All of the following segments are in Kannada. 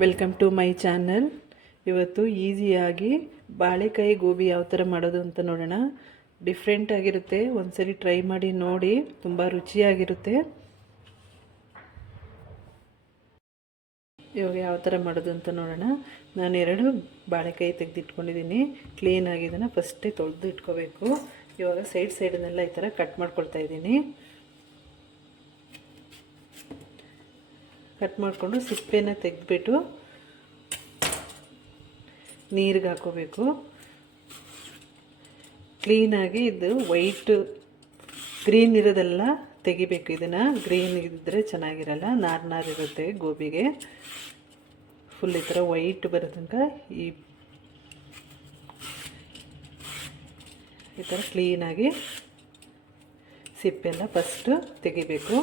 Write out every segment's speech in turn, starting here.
Welcome to my channel. ಇವತ್ತು ಈಸಿಯಾಗಿ ಬಾಳೆಕಾಯಿ ಗೋಬಿ ಯಾವ ಥರ ಮಾಡೋದು ಅಂತ ನೋಡೋಣ. ಡಿಫ್ರೆಂಟ್ ಆಗಿರುತ್ತೆ, ಒಂದ್ಸರಿ ಟ್ರೈ ಮಾಡಿ ನೋಡಿ, ತುಂಬ ರುಚಿಯಾಗಿರುತ್ತೆ. ಇವಾಗ ಯಾವ ಥರ ಮಾಡೋದು ಅಂತ ನೋಡೋಣ. ನಾನು 2 ಬಾಳೆಕಾಯಿ ತೆಗೆದಿಟ್ಕೊಂಡಿದ್ದೀನಿ. ಕ್ಲೀನಾಗಿ ಇದನ್ನು ಫಸ್ಟೇ ತೊಳೆದು ಇಟ್ಕೋಬೇಕು. ಇವಾಗ ಸೈಡನ್ನೆಲ್ಲ ಈ ಥರ ಕಟ್ ಮಾಡ್ಕೊಳ್ತಾ ಇದ್ದೀನಿ. ಕಟ್ ಮಾಡಿಕೊಂಡು ಸಿಪ್ಪೆನ ತೆಗೆದ್ಬಿಟ್ಟು ನೀರಿಗೆ ಹಾಕೋಬೇಕು. ಕ್ಲೀನಾಗಿ ಇದು ವೈಟ್ ಗ್ರೀನ್ ಇರೋದೆಲ್ಲ ತೆಗಿಬೇಕು. ಇದನ್ನು ಗ್ರೀನ್ ಇದ್ದರೆ ಚೆನ್ನಾಗಿರಲ್ಲ, ನಾರಿರುತ್ತೆ ಗೋಬಿಗೆ. ಫುಲ್ ಈ ಥರ ವೈಟ್ ಬರೋ ತನಕ ಈ ಥರ ಕ್ಲೀನಾಗಿ ಸಿಪ್ಪೆಲ್ಲ ಫಸ್ಟು ತೆಗಿಬೇಕು.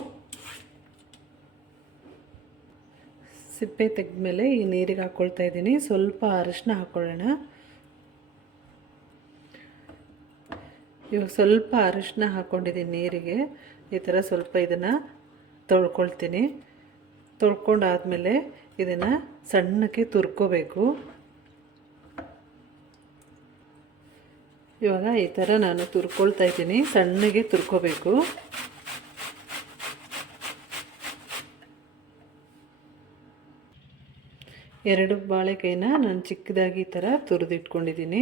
ಸಿಪ್ಪೆ ತೆಗೆದ್ಮೇಲೆ ಈ ನೀರಿಗೆ ಹಾಕ್ಕೊಳ್ತಾ ಇದ್ದೀನಿ. ಸ್ವಲ್ಪ ಅರಿಶಿನ ಹಾಕ್ಕೊಳ್ಳೋಣ. ಇವಾಗ ಸ್ವಲ್ಪ ಅರಿಶಿನ ಹಾಕ್ಕೊಂಡಿದ್ದೀನಿ ನೀರಿಗೆ. ಈ ಥರ ಸ್ವಲ್ಪ ಇದನ್ನು ತೊಳ್ಕೊಳ್ತೀನಿ. ತೊಳ್ಕೊಂಡಾದಮೇಲೆ ಇದನ್ನು ಸಣ್ಣಕ್ಕೆ ತುರ್ಕೋಬೇಕು. ಇವಾಗ ಈ ಥರ ನಾನು ತುರ್ಕೊಳ್ತಾ ಇದ್ದೀನಿ. ಸಣ್ಣಗೆ ತುರ್ಕೋಬೇಕು. ಎರಡು ಬಾಳೆಕಾಯಿನ ನಾನು ಚಿಕ್ಕದಾಗಿ ಈ ಥರ ತುರಿದಿಟ್ಕೊಂಡಿದ್ದೀನಿ.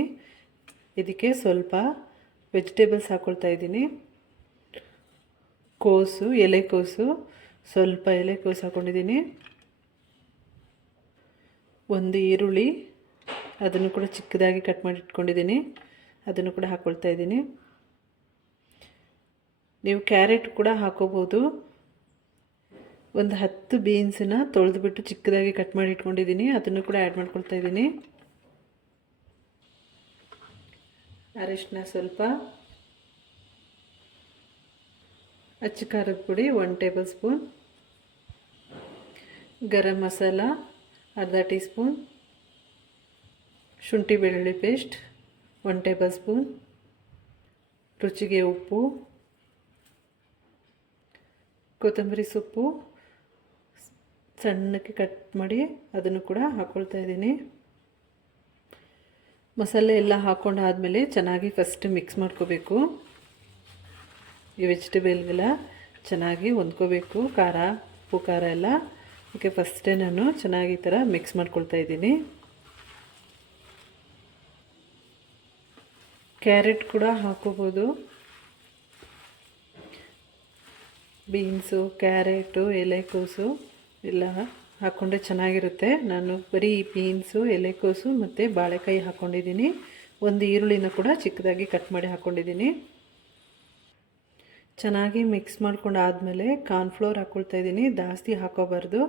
ಇದಕ್ಕೆ ಸ್ವಲ್ಪ ವೆಜಿಟೇಬಲ್ಸ್ ಹಾಕ್ಕೊಳ್ತಾ ಇದ್ದೀನಿ. ಕೋಸು, ಎಲೆಕೋಸು, ಸ್ವಲ್ಪ ಎಲೆಕೋಸು ಹಾಕ್ಕೊಂಡಿದ್ದೀನಿ. ಒಂದು ಈರುಳ್ಳಿ, ಅದನ್ನು ಕೂಡ ಚಿಕ್ಕದಾಗಿ ಕಟ್ ಮಾಡಿ ಇಟ್ಕೊಂಡಿದ್ದೀನಿ, ಅದನ್ನು ಕೂಡ ಹಾಕ್ಕೊಳ್ತಾ ಇದ್ದೀನಿ. ನೀವು ಕ್ಯಾರೆಟ್ ಕೂಡ ಹಾಕೋಬೋದು. ಒಂದು 10 ಬೀನ್ಸನ್ನ ತೊಳೆದುಬಿಟ್ಟು ಚಿಕ್ಕದಾಗಿ ಕಟ್ ಮಾಡಿ ಇಟ್ಕೊಂಡಿದ್ದೀನಿ, ಅದನ್ನು ಕೂಡ ಆ್ಯಡ್ ಮಾಡ್ಕೊಳ್ತಾ ಇದ್ದೀನಿ. ಅರಿಶಿನ ಸ್ವಲ್ಪ, ಅಚ್ಚ ಖಾರದ ಪುಡಿ 1 ಟೇಬಲ್ ಸ್ಪೂನ್, ಗರಂ ಮಸಾಲ ಅರ್ಧ ಟೀ ಸ್ಪೂನ್, ಶುಂಠಿ ಬೆಳ್ಳುಳ್ಳಿ ಪೇಸ್ಟ್ 1 ಟೇಬಲ್ ಸ್ಪೂನ್, ರುಚಿಗೆ ಉಪ್ಪು, ಕೊತ್ತಂಬರಿ ಸೊಪ್ಪು ಸಣ್ಣಕ್ಕೆ ಕಟ್ ಮಾಡಿ ಅದನ್ನು ಕೂಡ ಹಾಕ್ಕೊಳ್ತಾ ಇದ್ದೀನಿ. ಮಸಾಲೆ ಎಲ್ಲ ಹಾಕ್ಕೊಂಡಾದಮೇಲೆ ಚೆನ್ನಾಗಿ ಫಸ್ಟ್ ಮಿಕ್ಸ್ ಮಾಡ್ಕೋಬೇಕು. ಈ ವೆಜಿಟೇಬಲ್ಗೆಲ್ಲ ಚೆನ್ನಾಗಿ ಹೊಂದ್ಕೋಬೇಕು, ಖಾರ, ಉಪ್ಪು ಖಾರ ಎಲ್ಲ. ಅದಕ್ಕೆ ಫಸ್ಟೇ ನಾನು ಚೆನ್ನಾಗಿ ಈ ಥರ ಮಿಕ್ಸ್ ಮಾಡ್ಕೊಳ್ತಾ ಇದ್ದೀನಿ. ಕ್ಯಾರೆಟ್ ಕೂಡ ಹಾಕೋಬೋದು. ಬೀನ್ಸು, ಕ್ಯಾರೆಟು, ಎಲೆಕೋಸು ಎಲ್ಲ ಹಾಕ್ಕೊಂಡ್ರೆ ಚೆನ್ನಾಗಿರುತ್ತೆ. ನಾನು ಬರೀ ಬೀನ್ಸು, ಎಲೆಕೋಸು ಮತ್ತು ಬಾಳೆಕಾಯಿ ಹಾಕ್ಕೊಂಡಿದ್ದೀನಿ. ಒಂದು ಈರುಳ್ಳಿನ ಕೂಡ ಚಿಕ್ಕದಾಗಿ ಕಟ್ ಮಾಡಿ ಹಾಕ್ಕೊಂಡಿದ್ದೀನಿ. ಚೆನ್ನಾಗಿ ಮಿಕ್ಸ್ ಮಾಡ್ಕೊಂಡಾದಮೇಲೆ ಕಾರ್ನ್ಫ್ಲೋರ್ ಹಾಕ್ಕೊಳ್ತಾ ಇದ್ದೀನಿ. ಜಾಸ್ತಿ ಹಾಕೋಬಾರ್ದು.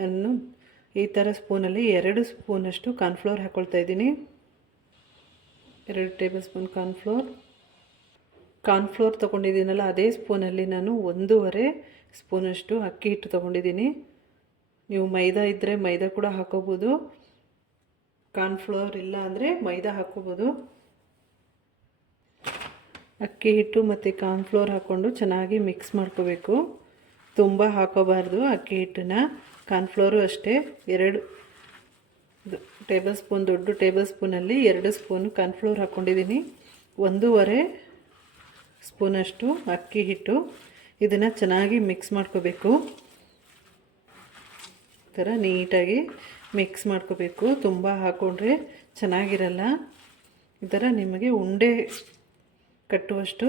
ನಾನು ಈ ಥರ ಸ್ಪೂನಲ್ಲಿ 2 ಸ್ಪೂನಷ್ಟು ಕಾರ್ನ್ಫ್ಲೋರ್ ಹಾಕ್ಕೊಳ್ತಾ ಇದ್ದೀನಿ. 2 ಟೇಬಲ್ ಸ್ಪೂನ್ ಕಾರ್ನ್ಫ್ಲೋರ್ ತೊಗೊಂಡಿದ್ದೀನಲ್ಲ, ಅದೇ ಸ್ಪೂನಲ್ಲಿ ನಾನು 1.5 ಸ್ಪೂನಷ್ಟು ಅಕ್ಕಿ ಹಿಟ್ಟು ತೊಗೊಂಡಿದ್ದೀನಿ. ನೀವು ಮೈದಾ ಇದ್ದರೆ ಮೈದಾ ಕೂಡ ಹಾಕೋಬೋದು, ಕಾರ್ನ್ಫ್ಲೋರ್ ಇಲ್ಲ ಅಂದರೆ ಮೈದಾ ಹಾಕೋಬೋದು. ಅಕ್ಕಿ ಹಿಟ್ಟು ಮತ್ತು ಕಾರ್ನ್ಫ್ಲೋರ್ ಹಾಕ್ಕೊಂಡು ಚೆನ್ನಾಗಿ ಮಿಕ್ಸ್ ಮಾಡ್ಕೋಬೇಕು. ತುಂಬ ಹಾಕೋಬಾರ್ದು ಅಕ್ಕಿ ಹಿಟ್ಟನ್ನು. ಕಾರ್ನ್ಫ್ಲೋರು ಅಷ್ಟೇ 2 ಟೇಬಲ್ ಸ್ಪೂನ್, ದೊಡ್ಡ ಟೇಬಲ್ ಸ್ಪೂನಲ್ಲಿ 2 ಸ್ಪೂನು ಕಾರ್ನ್ಫ್ಲೋರ್ ಹಾಕ್ಕೊಂಡಿದ್ದೀನಿ. 1.5 ಸ್ಪೂನಷ್ಟು ಅಕ್ಕಿ ಹಿಟ್ಟು. ಇದನ್ನು ಚೆನ್ನಾಗಿ ಮಿಕ್ಸ್ ಮಾಡ್ಕೋಬೇಕು. ಈ ಥರ ನೀಟಾಗಿ ಮಿಕ್ಸ್ ಮಾಡ್ಕೋಬೇಕು. ತುಂಬ ಹಾಕ್ಕೊಂಡ್ರೆ ಚೆನ್ನಾಗಿರಲ್ಲ. ಈ ಥರ ನಿಮಗೆ ಉಂಡೆ ಕಟ್ಟುವಷ್ಟು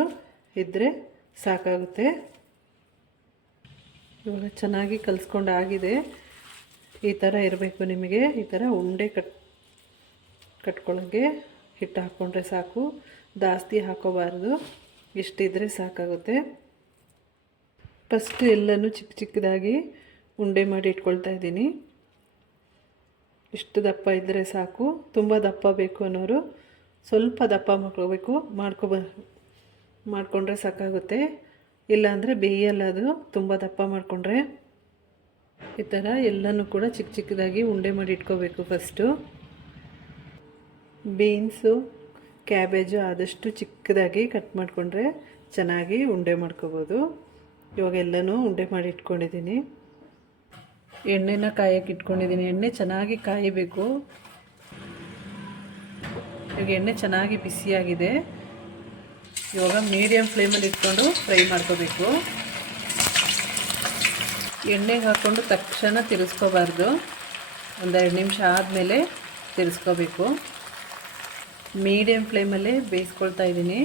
ಇದ್ದರೆ ಸಾಕಾಗುತ್ತೆ. ಇವಾಗ ಚೆನ್ನಾಗಿ ಕಲಿಸ್ಕೊಂಡಾಗಿದೆ. ಈ ಥರ ಇರಬೇಕು ನಿಮಗೆ. ಈ ಥರ ಉಂಡೆ ಕಟ್ಕೊಳ್ಳೋಕ್ಕೆ ಹಿಟ್ಟು ಹಾಕ್ಕೊಂಡ್ರೆ ಸಾಕು, ಜಾಸ್ತಿ ಹಾಕೋಬಾರ್ದು. ಇಷ್ಟಿದ್ರೆ ಸಾಕಾಗುತ್ತೆ. ಫಸ್ಟ್ ಎಲ್ಲನೂ ಚಿಕ್ಕದಾಗಿ ಉಂಡೆ ಮಾಡಿ ಇಟ್ಕೊಳ್ತಾ ಇದ್ದೀನಿ. ಇಷ್ಟು ದಪ್ಪ ಇದ್ದರೆ ಸಾಕು. ತುಂಬ ದಪ್ಪ ಬೇಕು ಅನ್ನೋರು ಸ್ವಲ್ಪ ದಪ್ಪ ಮಾಡಿಕೊಂಡ್ರೆ ಸಾಕಾಗುತ್ತೆ. ಇಲ್ಲಾಂದರೆ ಬೇಯಲ್ಲ ಅದು, ತುಂಬ ದಪ್ಪ ಮಾಡಿಕೊಂಡ್ರೆ. ಈ ಥರ ಎಲ್ಲನೂ ಕೂಡ ಚಿಕ್ಕದಾಗಿ ಉಂಡೆ ಮಾಡಿ ಇಟ್ಕೋಬೇಕು. ಫಸ್ಟು ಬೀನ್ಸು, ಕ್ಯಾಬೇಜು ಆದಷ್ಟು ಚಿಕ್ಕದಾಗಿ ಕಟ್ ಮಾಡಿಕೊಂಡ್ರೆ ಚೆನ್ನಾಗಿ ಉಂಡೆ ಮಾಡ್ಕೋಬೋದು. ಇವಾಗ ಎಲ್ಲನೂ ಉಂಡೆ ಮಾಡಿ ಇಟ್ಕೊಂಡಿದ್ದೀನಿ. ಎಣ್ಣೆನ ಕಾಯಕ್ಕೆ ಇಟ್ಕೊಂಡಿದ್ದೀನಿ. ಎಣ್ಣೆ ಚೆನ್ನಾಗಿ ಕಾಯಬೇಕು. ಇವಾಗ ಎಣ್ಣೆ ಚೆನ್ನಾಗಿ ಬಿಸಿಯಾಗಿದೆ. ಇವಾಗ ಮೀಡಿಯಮ್ ಫ್ಲೇಮಲ್ಲಿ ಇಟ್ಕೊಂಡು ಫ್ರೈ ಮಾಡ್ಕೋಬೇಕು. ಎಣ್ಣೆಗೆ ಹಾಕ್ಕೊಂಡು ತಕ್ಷಣ ತಿರ್ಸ್ಕೋಬಾರ್ದು. ಒಂದೆರಡು ನಿಮಿಷ ಆದಮೇಲೆ ತಿರ್ಸ್ಕೋಬೇಕು. ಮೀಡಿಯಮ್ ಫ್ಲೇಮಲ್ಲೇ ಬೇಯಿಸ್ಕೊಳ್ತಾ ಇದ್ದೀನಿ.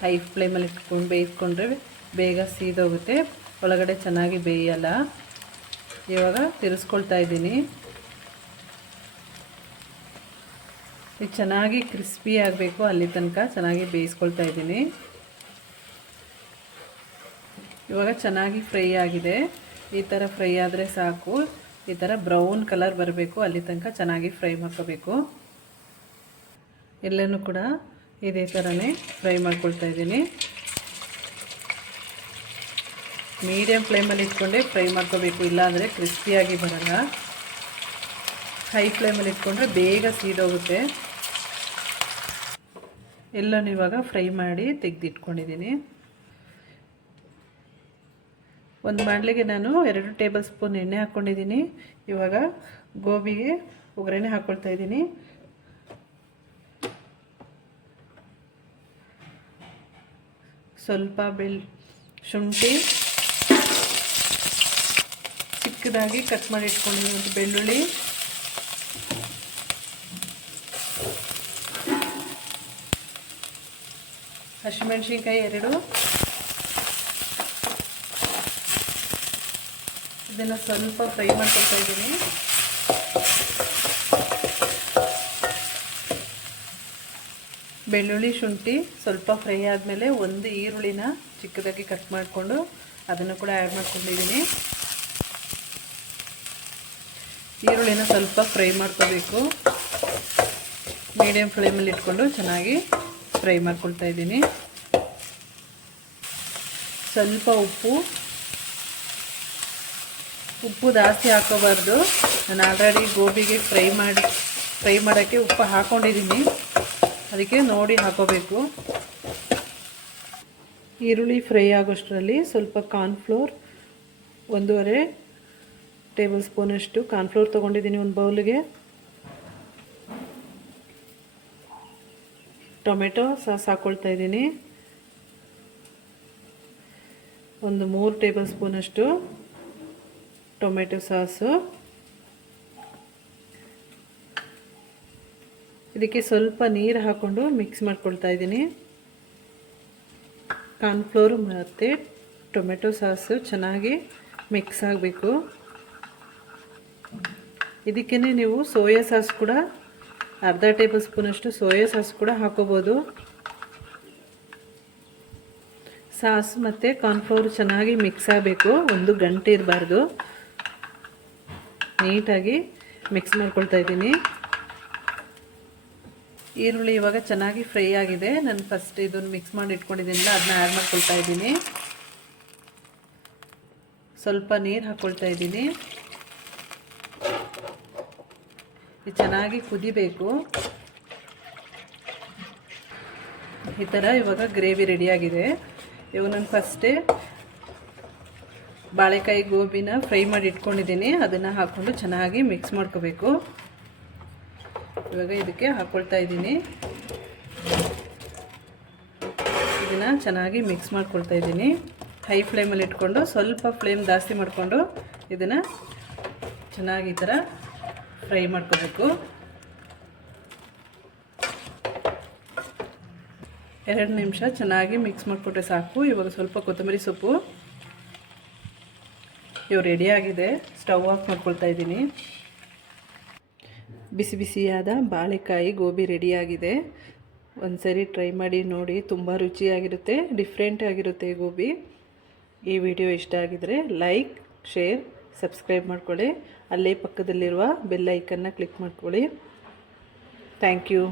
ಹೈ ಫ್ಲೇಮಲ್ಲಿ ಇಟ್ಕೊಂಡು ಬೇಯಿಸ್ಕೊಂಡ್ರೆ ಬೇಗ ಸೀದೋಗುತ್ತೆ, ಒಳಗಡೆ ಚೆನ್ನಾಗಿ ಬೇಯಲ್ಲ. ಇವಾಗ ತಿರ್ಸ್ಕೊಳ್ತಾ ಇದ್ದೀನಿ. ಇದು ಚೆನ್ನಾಗಿ ಕ್ರಿಸ್ಪಿ ಆಗಬೇಕು, ಅಲ್ಲಿ ತನಕ ಚೆನ್ನಾಗಿ ಬೇಯಿಸ್ಕೊಳ್ತಾ ಇದ್ದೀನಿ. ಇವಾಗ ಚೆನ್ನಾಗಿ ಫ್ರೈ ಆಗಿದೆ. ಈ ಥರ ಫ್ರೈ ಆದರೆ ಸಾಕು. ಈ ಥರ ಬ್ರೌನ್ ಕಲರ್ ಬರಬೇಕು, ಅಲ್ಲಿ ತನಕ ಚೆನ್ನಾಗಿ ಫ್ರೈ ಮಾಡ್ಕೋಬೇಕು. ಎಲ್ಲನೂ ಕೂಡ ಇದೇ ಥರನೇ ಫ್ರೈ ಮಾಡ್ಕೊಳ್ತಾ ಇದ್ದೀನಿ. ಮೀಡಿಯಮ್ ಫ್ಲೇಮಲ್ಲಿ ಇಟ್ಕೊಂಡೆ ಫ್ರೈ ಮಾಡ್ಕೋಬೇಕು, ಇಲ್ಲಾಂದರೆ ಕ್ರಿಸ್ಪಿಯಾಗಿ ಬರಲ್ಲ. ಹೈ ಫ್ಲೇಮಲ್ಲಿ ಇಟ್ಕೊಂಡ್ರೆ ಬೇಗ ಸೀದೋಗುತ್ತೆ. ಎಲ್ಲನೂ ಇವಾಗ ಫ್ರೈ ಮಾಡಿ ತೆಗೆದಿಟ್ಕೊಂಡಿದ್ದೀನಿ. ಒಂದು ಬಾಣಲೆಗೆ ನಾನು 2 ಟೇಬಲ್ ಸ್ಪೂನ್ ಎಣ್ಣೆ ಹಾಕ್ಕೊಂಡಿದ್ದೀನಿ. ಇವಾಗ ಗೋಬಿಗೆ ಒಗ್ಗರಣೆ ಹಾಕ್ಕೊಳ್ತಾ ಇದ್ದೀನಿ. ಸ್ವಲ್ಪ ಶುಂಠಿ ಚಿಕ್ಕದಾಗಿ ಕಟ್ ಮಾಡಿ ಇಟ್ಕೊಂಡಿದ್ದೀನಿ, ಮತ್ತು ಬೆಳ್ಳುಳ್ಳಿ, ಹಸಿಮೆಣಸಿನ್ಕಾಯಿ 2, ಇದನ್ನು ಸ್ವಲ್ಪ ಫ್ರೈ ಮಾಡ್ಕೊಳ್ತಾ ಇದ್ದೀನಿ. ಬೆಳ್ಳುಳ್ಳಿ ಶುಂಠಿ ಸ್ವಲ್ಪ ಫ್ರೈ ಆದಮೇಲೆ ಒಂದು ಈರುಳ್ಳಿನ ಚಿಕ್ಕದಾಗಿ ಕಟ್ ಮಾಡಿಕೊಂಡು ಅದನ್ನು ಕೂಡ ಆ್ಯಡ್ ಮಾಡ್ಕೊಂಡಿದ್ದೀನಿ. ಈರುಳ್ಳಿನ ಸ್ವಲ್ಪ ಫ್ರೈ ಮಾಡ್ಕೋಬೇಕು. ಮೀಡಿಯಮ್ ಫ್ಲೇಮಲ್ಲಿ ಇಟ್ಕೊಂಡು ಚೆನ್ನಾಗಿ ಫ್ರೈ ಮಾಡ್ಕೊಳ್ತಾ ಇದ್ದೀನಿ. ಸ್ವಲ್ಪ ಉಪ್ಪು ಜಾಸ್ತಿ ಹಾಕೋಬಾರ್ದು. ನಾನು ಆಲ್ರೆಡಿ ಗೋಬಿಗೆ ಫ್ರೈ ಮಾಡೋಕ್ಕೆ ಉಪ್ಪು ಹಾಕ್ಕೊಂಡಿದ್ದೀನಿ, ಅದಕ್ಕೆ ನೋಡಿ ಹಾಕೋಬೇಕು. ಈರುಳ್ಳಿ ಫ್ರೈ ಆಗೋಷ್ಟರಲ್ಲಿ ಸ್ವಲ್ಪ ಕಾರ್ನ್ಫ್ಲೋರ್ 1.5 ಟೇಬಲ್ ಸ್ಪೂನಷ್ಟು ಕಾರ್ನ್ಫ್ಲೋರ್ ತೊಗೊಂಡಿದ್ದೀನಿ ಒಂದು ಬೌಲಿಗೆ. ಟೊಮೆಟೊ ಸಾಸ್ ಹಾಕ್ಕೊಳ್ತಾ ಇದ್ದೀನಿ. ಒಂದು 3 ಟೇಬಲ್ ಸ್ಪೂನಷ್ಟು ಟೊಮೆಟೊ ಸಾಸು. ಇದಕ್ಕೆ ಸ್ವಲ್ಪ ನೀರು ಹಾಕ್ಕೊಂಡು ಮಿಕ್ಸ್ ಮಾಡ್ಕೊಳ್ತಾ ಇದ್ದೀನಿ. ಕಾರ್ನ್ಫ್ಲೋರು ಮತ್ತು ಟೊಮೆಟೊ ಸಾಸು ಚೆನ್ನಾಗಿ ಮಿಕ್ಸ್ ಆಗಬೇಕು. ಇದಕ್ಕೇ ನೀವು ಸೋಯಾ ಸಾಸ್ ಕೂಡ 1/2 ಟೇಬಲ್ ಸ್ಪೂನಷ್ಟು ಸೋಯಾ ಸಾಸ್ ಕೂಡ ಹಾಕೋಬೋದು. ಸಾಸ್ ಮತ್ತು ಕಾರ್ನ್ಫ್ಲೋರ್ ಚೆನ್ನಾಗಿ ಮಿಕ್ಸ್ ಆಗಬೇಕು, ಒಂದು ಗಂಟೆ ಇರಬಾರ್ದು. ನೀಟಾಗಿ ಮಿಕ್ಸ್ ಮಾಡ್ಕೊಳ್ತಾ ಇದ್ದೀನಿ. ಈರುಳ್ಳಿ ಇವಾಗ ಚೆನ್ನಾಗಿ ಫ್ರೈ ಆಗಿದೆ. ನಾನು ಫಸ್ಟ್ ಇದನ್ನು ಮಿಕ್ಸ್ ಮಾಡಿ ಇಟ್ಕೊಂಡಿದ್ದೀನಲ್ಲ, ಅದನ್ನ ಆ್ಯಡ್ ಮಾಡ್ಕೊಳ್ತಾ ಇದ್ದೀನಿ. ಸ್ವಲ್ಪ ನೀರು ಹಾಕ್ಕೊಳ್ತಾ ಇದ್ದೀನಿ. ಇದು ಚೆನ್ನಾಗಿ ಕುದಿಬೇಕು. ಈ ಥರ ಇವಾಗ ಗ್ರೇವಿ ರೆಡಿಯಾಗಿದೆ. ಇವಾಗ ನಾನು ಫಸ್ಟೇ ಬಾಳೆಕಾಯಿ ಗೋಬಿನ ಫ್ರೈ ಮಾಡಿ ಇಟ್ಕೊಂಡಿದ್ದೀನಿ, ಅದನ್ನು ಹಾಕ್ಕೊಂಡು ಚೆನ್ನಾಗಿ ಮಿಕ್ಸ್ ಮಾಡ್ಕೋಬೇಕು. ಇವಾಗ ಇದಕ್ಕೆ ಹಾಕ್ಕೊಳ್ತಾ ಇದ್ದೀನಿ. ಇದನ್ನು ಚೆನ್ನಾಗಿ ಮಿಕ್ಸ್ ಮಾಡ್ಕೊಳ್ತಾ ಇದ್ದೀನಿ. ಹೈ ಫ್ಲೇಮಲ್ಲಿ ಇಟ್ಕೊಂಡು ಸ್ವಲ್ಪ ಫ್ಲೇಮ್ ಜಾಸ್ತಿ ಮಾಡಿಕೊಂಡು ಇದನ್ನು ಚೆನ್ನಾಗಿ ಈ ಥರ ಫ್ರೈ ಮಾಡ್ಕೋಬೇಕು. 2 ನಿಮಿಷ ಚೆನ್ನಾಗಿ ಮಿಕ್ಸ್ ಮಾಡಿಕೊಟ್ರೆ ಸಾಕು. ಇವಾಗ ಸ್ವಲ್ಪ ಕೊತ್ತಂಬರಿ ಸೊಪ್ಪು. ಇವು ರೆಡಿಯಾಗಿದೆ. ಸ್ಟವ್ ಆಫ್ ಮಾಡ್ಕೊಳ್ತಾ ಇದ್ದೀನಿ. ಬಿಸಿ ಬಿಸಿಯಾದ ಬಾಳೆಕಾಯಿ ಗೋಬಿ ರೆಡಿಯಾಗಿದೆ. ಒಂದು ಸರಿ ಟ್ರೈ ಮಾಡಿ ನೋಡಿ, ತುಂಬ ರುಚಿಯಾಗಿರುತ್ತೆ, ಡಿಫ್ರೆಂಟ್ ಆಗಿರುತ್ತೆ ಗೋಬಿ. ಈ ವಿಡಿಯೋ ಇಷ್ಟ ಆಗಿದರೆ ಲೈಕ್, ಶೇರ್, ಸಬ್ಸ್ಕ್ರೈಬ್ ಮಾಡ್ಕೊಳ್ಳಿ. ಅಲ್ಲೇ ಪಕ್ಕದಲ್ಲಿರುವ ಬೆಲ್ ಐಕನ್ನ ಕ್ಲಿಕ್ ಮಾಡ್ಕೊಳ್ಳಿ. Thank you.